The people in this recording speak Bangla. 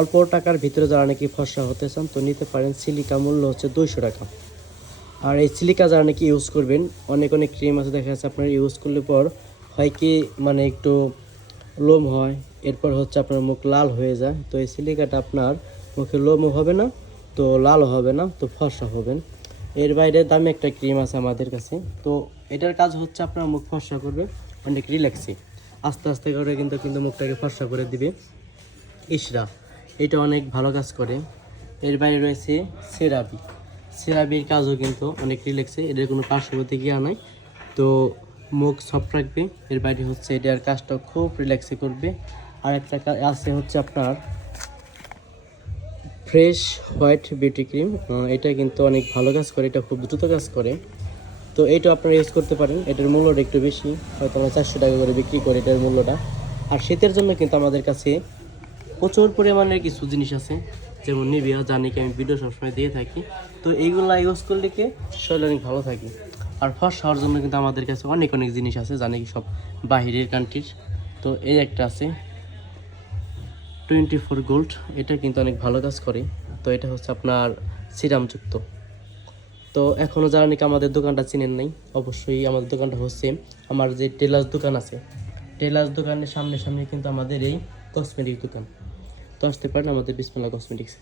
অল্প টাকার ভিতরে যারা নাকি ফর্সা হতে চান তো নিতে পারেন। সিলিকা মূল্য হচ্ছে 200 টাকা। আর এই সিলিকা যারা নাকি ইউজ করবেন, অনেক অনেক ক্রিম আছে দেখা যাচ্ছে আপনার ইউজ করলে পর হয় কি মানে একটু লোম হয়, এরপর হচ্ছে আপনার মুখ লাল হয়ে যায়। তো এই সিলিকাটা আপনার মুখে লোমও হবে না, তো লালও হবে না, তো ফর্সা হবেন। এর বাইরে দামি একটা ক্রিম আছে আমাদের কাছে, তো এটার কাজ হচ্ছে আপনার মুখ ফর্সা করবে অনেক রিল্যাক্সে, আস্তে আস্তে করে কিন্তু মুখটাকে ফর্সা করে দিবে। ইশরা, এটা অনেক ভালো কাজ করে। এর বাইরে রয়েছে সেরাবি। সেরাবির কাজও কিন্তু অনেক রিল্যাক্সে, এটার কোনো পার্শ্ব প্রতিক্রিয়া নাই, তো মুখ সফট রাখবে। এর বাইরে হচ্ছে এটার কাজটা খুব রিল্যাক্সে করবে। আর একটা আছে হচ্ছে আপনার ফ্রেশ হোয়াইট বিউটি ক্রিম, এটা কিন্তু অনেক ভালো কাজ করে, এটা খুব দ্রুত কাজ করে। তো এইটা আপনারা ইউজ করতে পারেন। এটার মূল্যটা একটু বেশি, হয়তো আমরা 400 টাকা করে বিক্রি করি এটার মূল্যটা। আর শীতের জন্য কিন্তু আমাদের কাছে প্রচুর পরিমাণের কিছু জিনিস আছে, যেমন নিভিয়া, জানি কি আমি ভিডিও সবসময় দিয়ে থাকি। তো এইগুলা ইউজ করলে কি শরীর অনেক ভালো থাকে। আর ফর্সা হওয়ার জন্য কিন্তু আমাদের কাছে অনেক অনেক জিনিস আছে, জানি কি সব বাহিরের কান্ট্রির। তো এই একটা আছে 24 গোল্ড, এটা কিন্তু অনেক ভালো কাজ করে। তো এটা হচ্ছে আপনার সিরামযুক্ত। তো এখনও যারা নাকি আমাদের দোকানটা চিনেন নাই, অবশ্যই আমাদের দোকানটা হচ্ছে আমার যে টেলার্স দোকান আছে, টেলার্স দোকানের সামনে সামনে কিন্তু আমাদের এই কসমেটিক দোকান। তো আসতে পারেন আমাদের বিসমিল্লাহ কসমেটিক্স।